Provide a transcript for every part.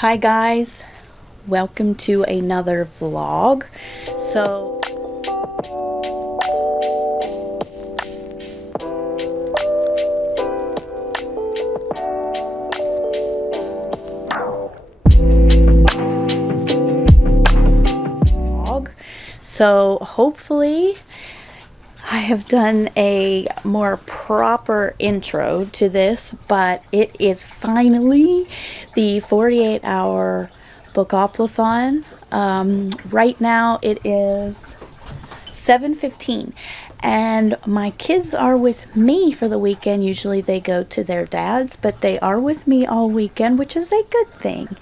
Hi guys, welcome to another vlog. So hopefully I have done a more proper intro to this, but it is finally the 48-hour Bookoplathon. Right now it is 7:15 and my kids are with me for the weekend. Usually they go to their dad's, but they are with me all weekend, which is a good thing.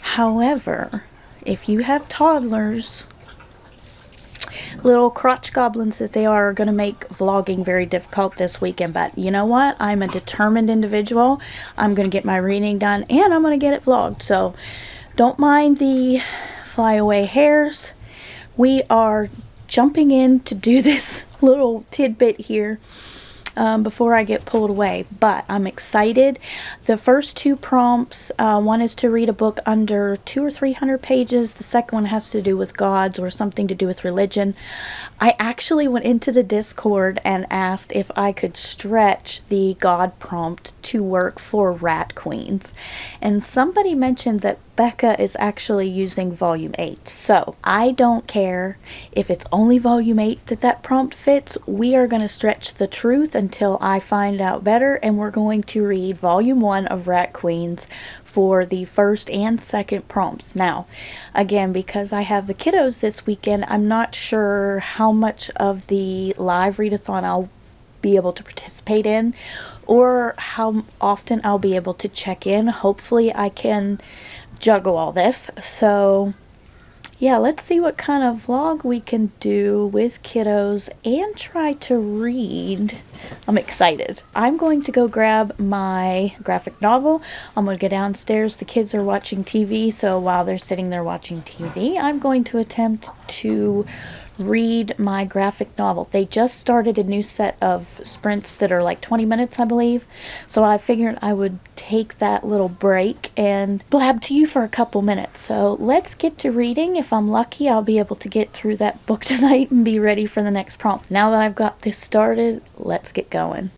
However, if you have toddlers, little crotch goblins that they are going to make vlogging very difficult this weekend. But you know what? I'm a determined individual. I'm going to get my reading done and I'm going to get it vlogged. So don't mind the flyaway hairs. We are jumping in to do this little tidbit here before I get pulled away, but I'm excited. The first two prompts, one is to read a book under 200 or 300 pages. The second one has to do with gods or something to do with religion. I actually went into the Discord and asked if I could stretch the God prompt to work for Rat Queens, and somebody mentioned that Becca is actually using volume 8. So I don't care if it's only volume 8 that prompt fits. We are going to stretch the truth until I find out better, and we're going to read volume 1 of Rat Queens for the first and second prompts. Now, again, because I have the kiddos this weekend, I'm not sure how much of the live readathon I'll be able to participate in or how often I'll be able to check in. Hopefully I can juggle all this. So yeah, let's see what kind of vlog we can do with kiddos and try to read. I'm excited. I'm going to go grab my graphic novel. I'm going to go downstairs. The kids are watching TV, so while they're sitting there watching TV, I'm going to attempt to read my graphic novel. They just started a new set of sprints that are like 20 minutes, I believe. So I figured I would take that little break and blab to you for a couple minutes. So let's get to reading. If I'm lucky, I'll be able to get through that book tonight and be ready for the next prompt. Now that I've got this started, let's get going.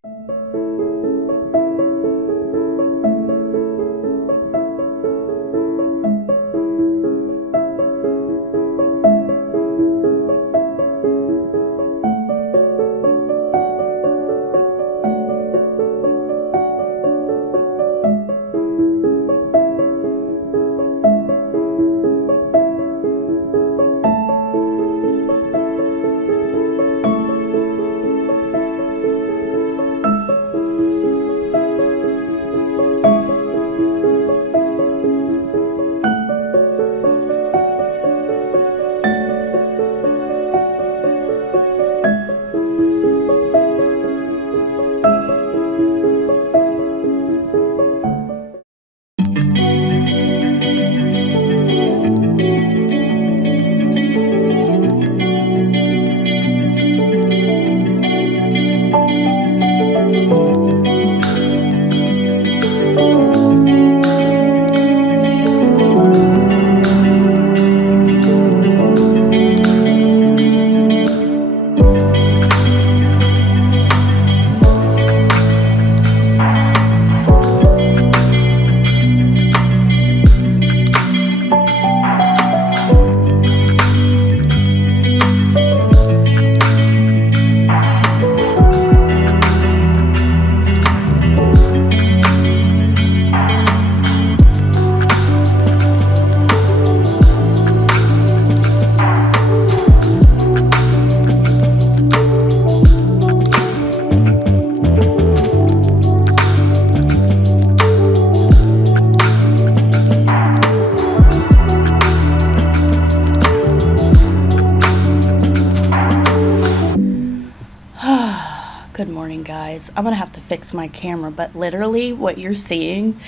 Good morning, guys. I'm gonna have to fix my camera, but literally what you're seeing,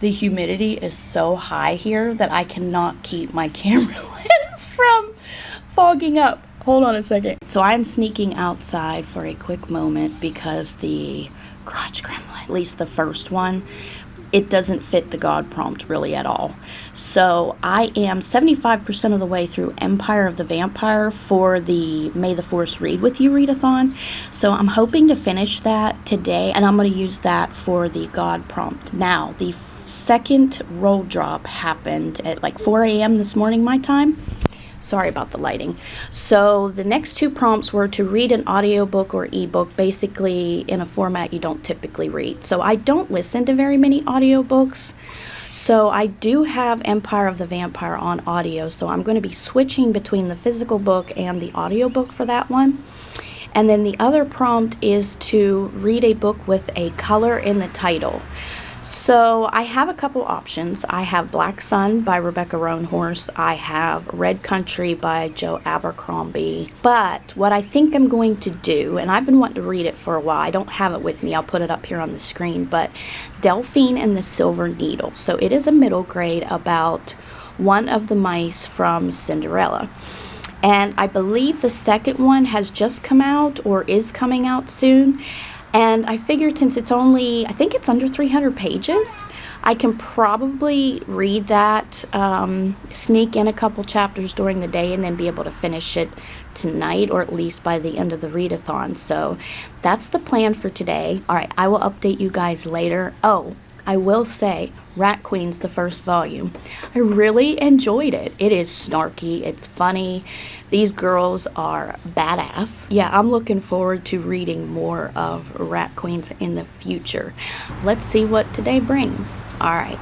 the humidity is so high here that I cannot keep my camera lens from fogging up. Hold on a second. So I'm sneaking outside for a quick moment because the crotch gremlin, at least the first one, it doesn't fit the God prompt really at all. So I am 75% of the way through Empire of the Vampire for the May the Force Read With You readathon. So I'm hoping to finish that today, and I'm going to use that for the God prompt. Now, the second roll drop happened at like 4 a.m. this morning, my time. Sorry about the lighting. So the next two prompts were to read an audiobook or ebook, basically in a format you don't typically read. So I don't listen to very many audiobooks. So I do have Empire of the Vampire on audio, so I'm going to be switching between the physical book and the audiobook for that one. And then the other prompt is to read a book with a color in the title. So I have a couple options. I have Black Sun by Rebecca Roanhorse. I have Red Country by Joe Abercrombie. But what I think I'm going to do, and I've been wanting to read it for a while. I don't have it with me. I'll put it up here on the screen. But Delphine and the Silver Needle. So it is a middle grade about one of the mice from Cinderella. And I believe the second one has just come out or is coming out soon. And I figured since it's only, I think it's under 300 pages, I can probably read that, sneak in a couple chapters during the day, and then be able to finish it tonight, or at least by the end of the readathon. So that's the plan for today. All right, I will update you guys later. Oh, I will say, Rat Queen's the first volume. I really enjoyed it. It is snarky, it's funny. These girls are badass. Yeah, I'm looking forward to reading more of Rat Queens in the future. Let's see what today brings. All right.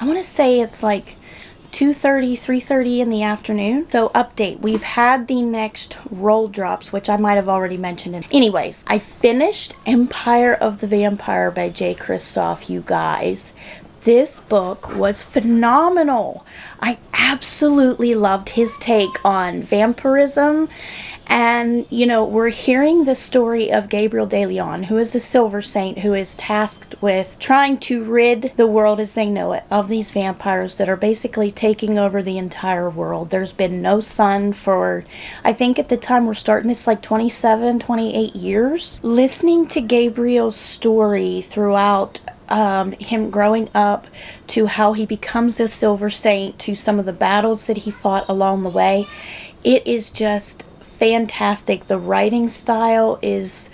I want to say it's like 2:30, 3:30 in the afternoon. So update, we've had the next roll drops, which I might have already mentioned. Anyways, I finished Empire of the Vampire by J. Kristoff, you guys. This book was phenomenal. I absolutely loved his take on vampirism. And, you know, we're hearing the story of Gabriel de Leon, who is the Silver Saint, who is tasked with trying to rid the world as they know it of these vampires that are basically taking over the entire world. There's been no sun for, I think at the time we're starting this, like 27, 28 years. Listening to Gabriel's story throughout him growing up, to how he becomes the Silver Saint, to some of the battles that he fought along the way, it is just fantastic. The writing style is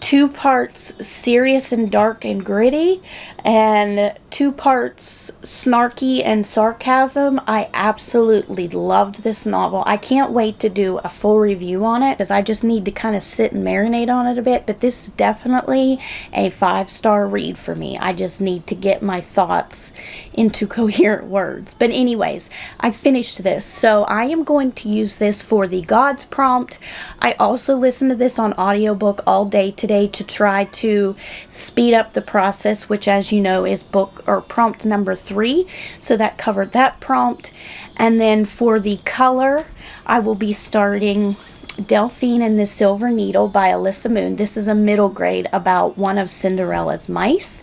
2 parts serious and dark and gritty, and 2 parts snarky and sarcasm. I absolutely loved this novel. I can't wait to do a full review on it, because I just need to kind of sit and marinate on it a bit, but this is definitely a 5-star read for me. I just need to get my thoughts into coherent words. But anyways, I finished this, so I am going to use this for the Gods prompt. I also listened to this on audiobook all day today to try to speed up the process, which, as you know, is book or prompt number 3. So that covered that prompt. And then for the color, I will be starting Delphine and the Silver Needle by Alyssa Moon. This is a middle grade about one of Cinderella's mice.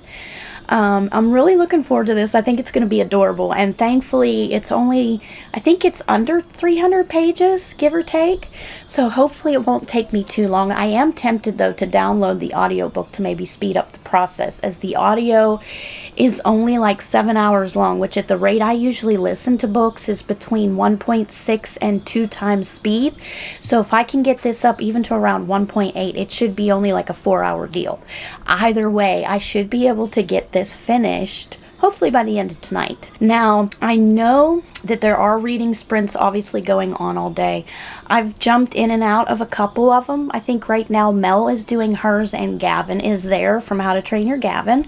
I'm really looking forward to this. I think it's going to be adorable, and thankfully it's only, I think it's under 300 pages, give or take, so hopefully it won't take me too long. I am tempted though to download the audiobook to maybe speed up the process, as the audio is only like 7 hours long, which at the rate I usually listen to books is between 1.6 and 2 times speed. So if I can get this up even to around 1.8, it should be only like a 4-hour deal. Either way, I should be able to get this finished hopefully by the end of tonight. Now, I know that there are reading sprints obviously going on all day. I've jumped in and out of a couple of them. I think right now Mel is doing hers and Gavin is there from How to Train Your Gavin.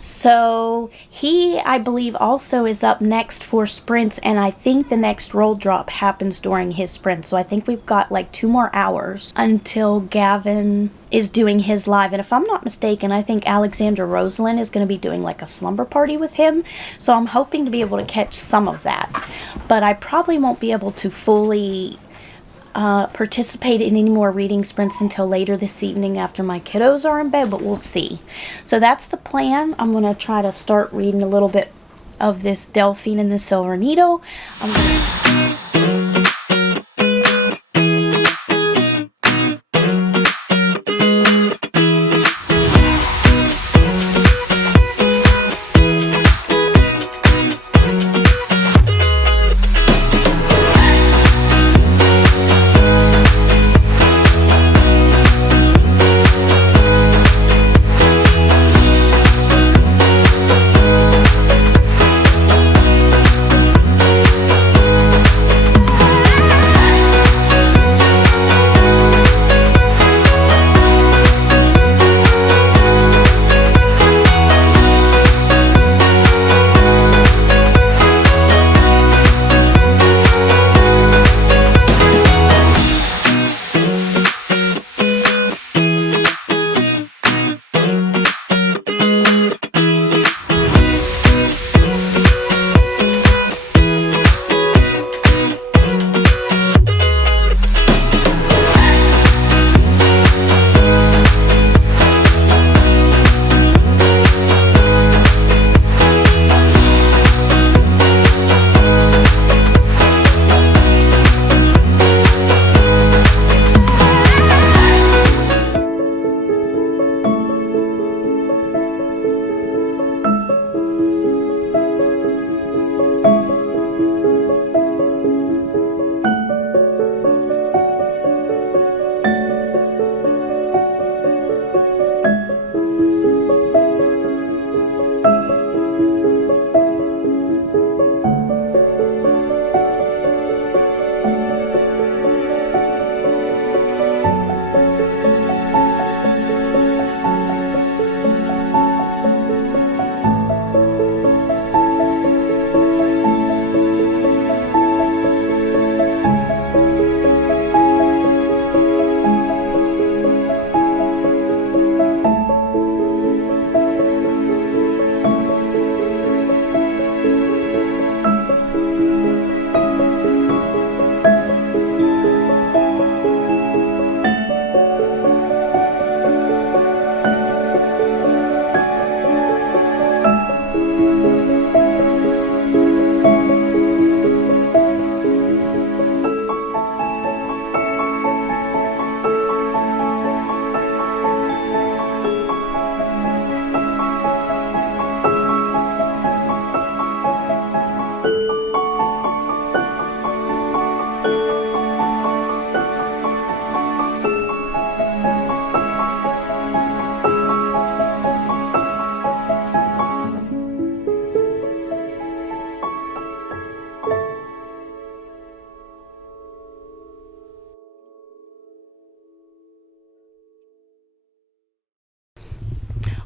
So he, I believe, also is up next for sprints, and I think the next roll drop happens during his sprint. So I think we've got like 2 more hours until Gavin is doing his live. And if I'm not mistaken, I think Alexandra Rosalind is going to be doing like a slumber party with him. So I'm hoping to be able to catch some of that. But I probably won't be able to fully participate in any more reading sprints until later this evening after my kiddos are in bed, but we'll see. So that's the plan. I'm going to try to start reading a little bit of this Delphine and the Silver Needle.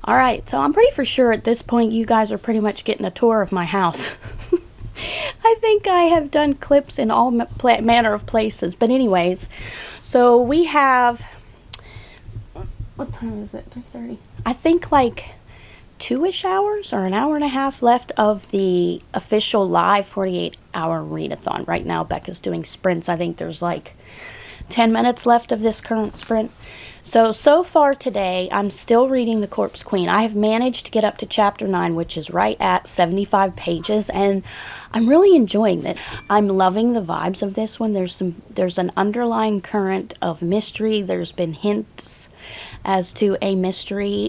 All right, so I'm pretty for sure at this point you guys are pretty much getting a tour of my house. I think I have done clips in all manner of places. But anyways, so we have, what time is it? 3:30. I think like 2-ish hours or an hour and a half left of the official live 48-hour readathon. Right now, Becca's doing sprints. I think there's like 10 minutes left of this current sprint. So far today, I'm still reading The Corpse Queen. I have managed to get up to chapter 9, which is right at 75 pages, and I'm really enjoying it. I'm loving the vibes of this one. There's an underlying current of mystery. There's been hints as to a mystery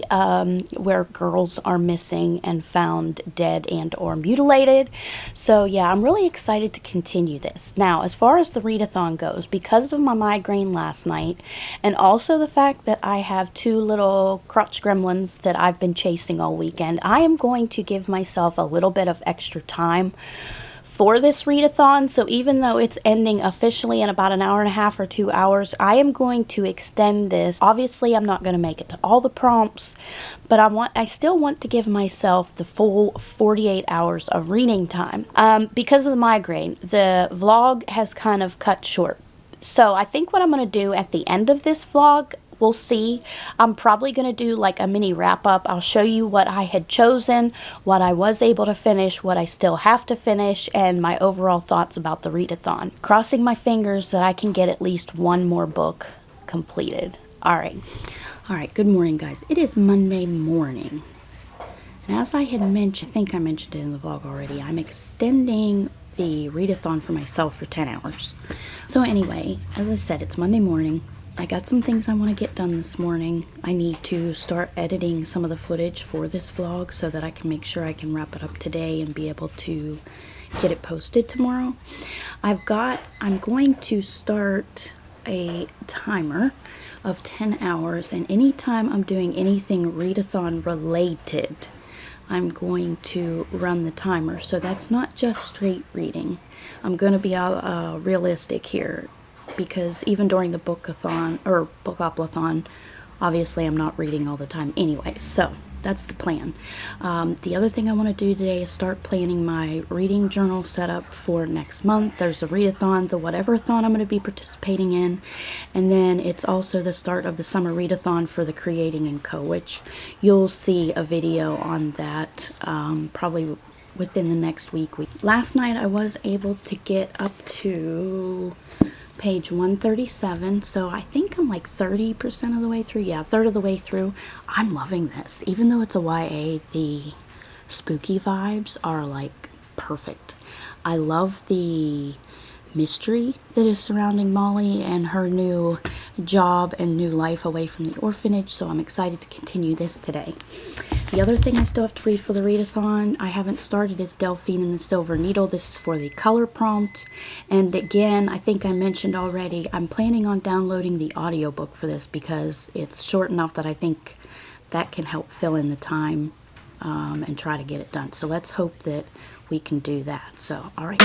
where girls are missing and found dead and or mutilated. So yeah, I'm really excited to continue this. Now, as far as the readathon goes, because of my migraine last night, and also the fact that I have 2 little crotch gremlins that I've been chasing all weekend, I am going to give myself a little bit of extra time for this readathon. So even though it's ending officially in about an hour and a half or 2 hours, I am going to extend this. Obviously, I'm not going to make it to all the prompts, but I still want to give myself the full 48 hours of reading time. Because of the migraine, the vlog has kind of cut short. So I think what I'm going to do at the end of this vlog, we'll see. I'm probably going to do like a mini wrap up. I'll show you what I had chosen, what I was able to finish, what I still have to finish, and my overall thoughts about the readathon. Crossing my fingers that I can get at least one more book completed. Alright, good morning guys. It is Monday morning. And as I had mentioned, I think I mentioned it in the vlog already, I'm extending the readathon for myself for 10 hours. So anyway, as I said, it's Monday morning. I got some things I want to get done this morning. I need to start editing some of the footage for this vlog so that I can make sure I can wrap it up today and be able to get it posted tomorrow. I'm going to start a timer of 10 hours, and anytime I'm doing anything readathon related, I'm going to run the timer. So that's not just straight reading. I'm going to be realistic here, because even during the Bookoplathon, obviously I'm not reading all the time anyway, so that's the plan. The other thing I want to do today is start planning my reading journal setup for next month. There's a readathon, the whatever-thon I'm going to be participating in, and then it's also the start of the summer readathon for the Creating & Co., which you'll see a video on that probably within the next week. Last night I was able to get up to page 137, so I think I'm like 30% of the way through. Yeah, a third of the way through. I'm loving this. Even though it's a YA, the spooky vibes are like perfect. I love the mystery that is surrounding Molly and her new job and new life away from the orphanage, so I'm excited to continue this today. The other thing I still have to read for the readathon, I haven't started, is Delphine and the Silver Needle. This is for the color prompt. And again, I think I mentioned already, I'm planning on downloading the audiobook for this because it's short enough that I think that can help fill in the time and try to get it done. So let's hope that we can do that. So, all right.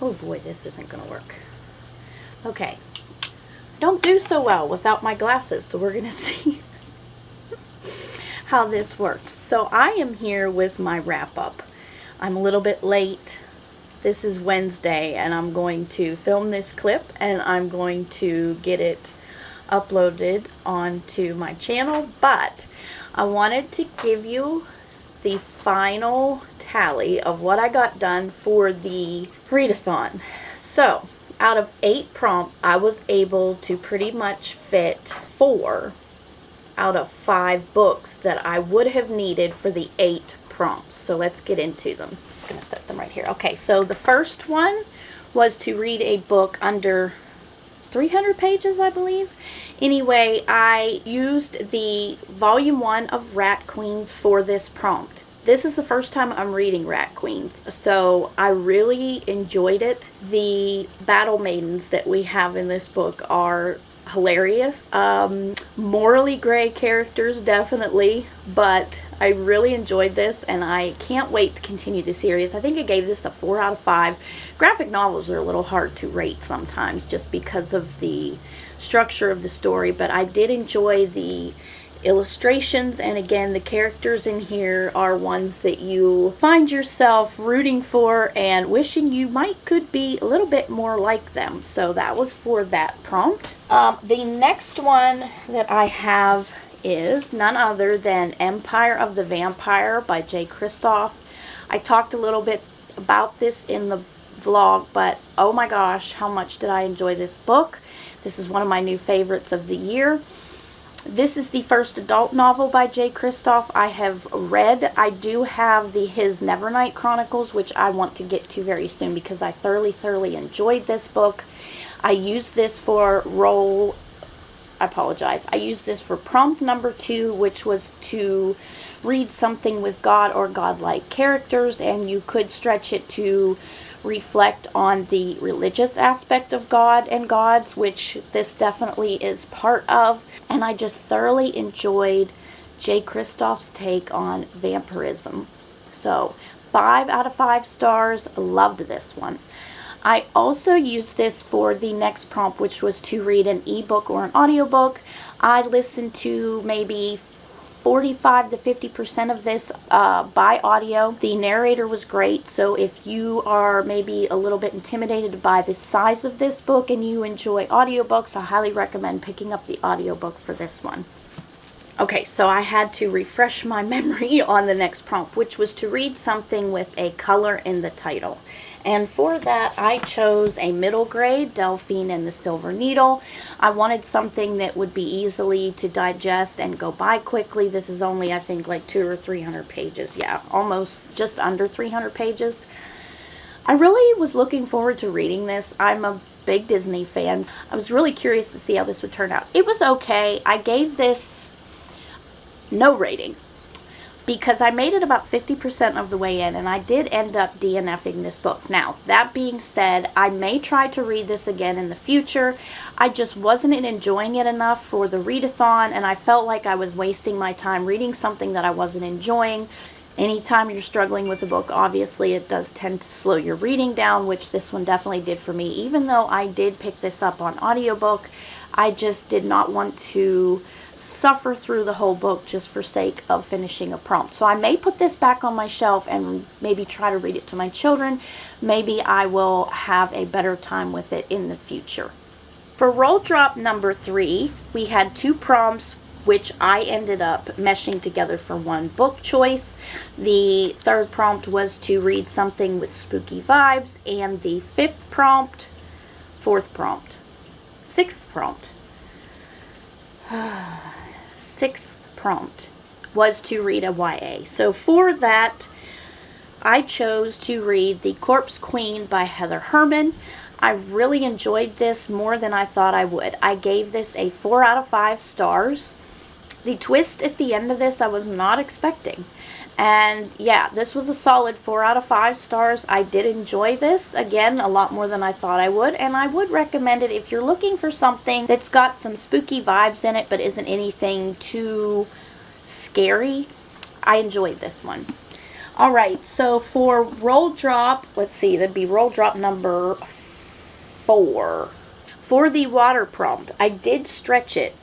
Oh boy, this isn't gonna work. Okay, don't do so well without my glasses, so we're gonna see how this works. So I am here with my wrap up. I'm a little bit late. This is Wednesday, and I'm going to film this clip and I'm going to get it uploaded onto my channel, but I wanted to give you the final tally of what I got done for the readathon. So out of 8 prompts, I was able to pretty much fit 4 out of 5 books that I would have needed for the 8 prompts. So let's get into them. I'm just going to set them right here. Okay, so the first one was to read a book under 300 pages, I believe. Anyway, I used the volume 1 of Rat Queens for this prompt. This is the first time I'm reading Rat Queens, so I really enjoyed it. The battle maidens that we have in this book are hilarious. Morally gray characters, definitely, but I really enjoyed this and I can't wait to continue the series. I think I gave this a 4 out of 5. Graphic novels are a little hard to rate sometimes just because of the structure of the story, but I did enjoy the illustrations, and again, the characters in here are ones that you find yourself rooting for and wishing you could be a little bit more like them. So that was for that prompt. The next one that I have is none other than Empire of the Vampire by J. Kristoff. I talked a little bit about this in the vlog, but oh my gosh, how much did I enjoy this book. This is one of my new favorites of the year. This is the first adult novel by J. Kristoff I have read. I do have his Nevernight Chronicles, which I want to get to very soon because I thoroughly enjoyed this book. I used this for I used this for prompt number 2, which was to read something with God or godlike characters, and you could stretch it to reflect on the religious aspect of God and gods, which this definitely is part of. And I just thoroughly enjoyed J. Kristoff's take on vampirism. So 5 out of 5 stars. Loved this one. I also used this for the next prompt, which was to read an ebook or an audiobook. I listened to maybe 45 to 50% of this by audio. The narrator was great, so if you are maybe a little bit intimidated by the size of this book and you enjoy audiobooks, I highly recommend picking up the audiobook for this one. Okay, so I had to refresh my memory on the next prompt, which was to read something with a color in the title. And for that, I chose a middle grade, Delphine and the Silver Needle. I wanted something that would be easily to digest and go by quickly. This is only, I think, like 200 or 300 pages. Yeah, almost just under 300 pages. I really was looking forward to reading this. I'm a big Disney fan. I was really curious to see how this would turn out. It was okay. I gave this no rating, because I made it about 50% of the way in, and I did end up DNFing this book. Now, that being said, I may try to read this again in the future. I just wasn't enjoying it enough for the readathon, and I felt like I was wasting my time reading something that I wasn't enjoying. Anytime you're struggling with a book, obviously it does tend to slow your reading down, which this one definitely did for me. Even though I did pick this up on audiobook, I just did not want to suffer through the whole book just for sake of finishing a prompt. So I may put this back on my shelf and maybe try to read it to my children. Maybe I will have a better time with it in the future. For roll drop number 3, we had 2 prompts which I ended up meshing together for one book choice. The third prompt was to read something with spooky vibes, and the 5th prompt, 4th prompt, 6th prompt, 6th prompt was to read a YA. So for that, I chose to read The Corpse Queen by Heather Herman. I really enjoyed this more than I thought I would. I gave this a 4 out of 5 stars. The twist at the end of this I was not expecting. And yeah, this was a solid 4 out of 5 stars. I did enjoy this, again, a lot more than I thought I would, and I would recommend it if you're looking for something that's got some spooky vibes in it but isn't anything too scary. I enjoyed this one. Alright, so for roll drop, let's see, that'd be roll drop number 4. For the water prompt, I did stretch it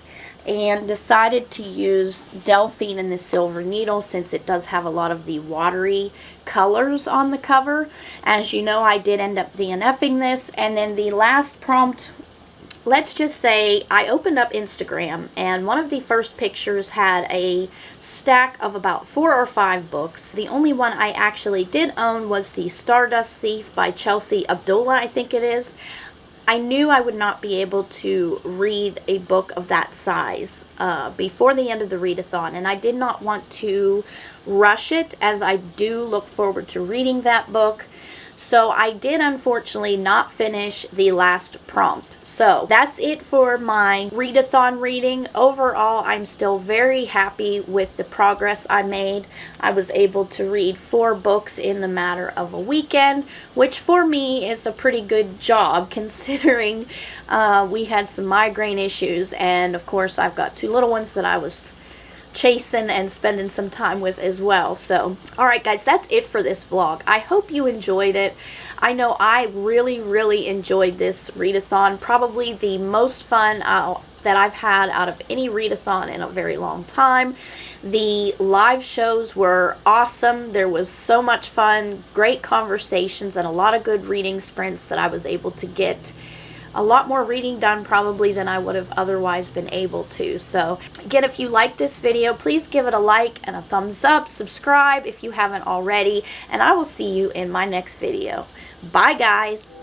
and decided to use Delphine and the Silver Needle since it does have a lot of the watery colors on the cover. As you know, I did end up DNFing this. And then the last prompt, let's just say I opened up Instagram and one of the first pictures had a stack of about 4 or 5 books. The only one I actually did own was the Stardust Thief by Chelsea Abdullah, I think it is. I knew I would not be able to read a book of that size before the end of the readathon, and I did not want to rush it, as I do look forward to reading that book. So I did unfortunately not finish the last prompt. So that's it for my readathon reading. Overall, I'm still very happy with the progress I made. I was able to read 4 books in the matter of a weekend, which for me is a pretty good job considering we had some migraine issues, and of course I've got 2 little ones that I was chasing and spending some time with as well. So alright guys, that's it for this vlog. I hope you enjoyed it. I know I really enjoyed this readathon. Probably the most fun that I've had out of any readathon in a very long time. The live shows were awesome. There was so much fun, great conversations, and a lot of good reading sprints that I was able to get a lot more reading done probably than I would have otherwise been able to. So again, if you like this video, please give it a like and a thumbs up, subscribe if you haven't already, and I will see you in my next video. Bye guys!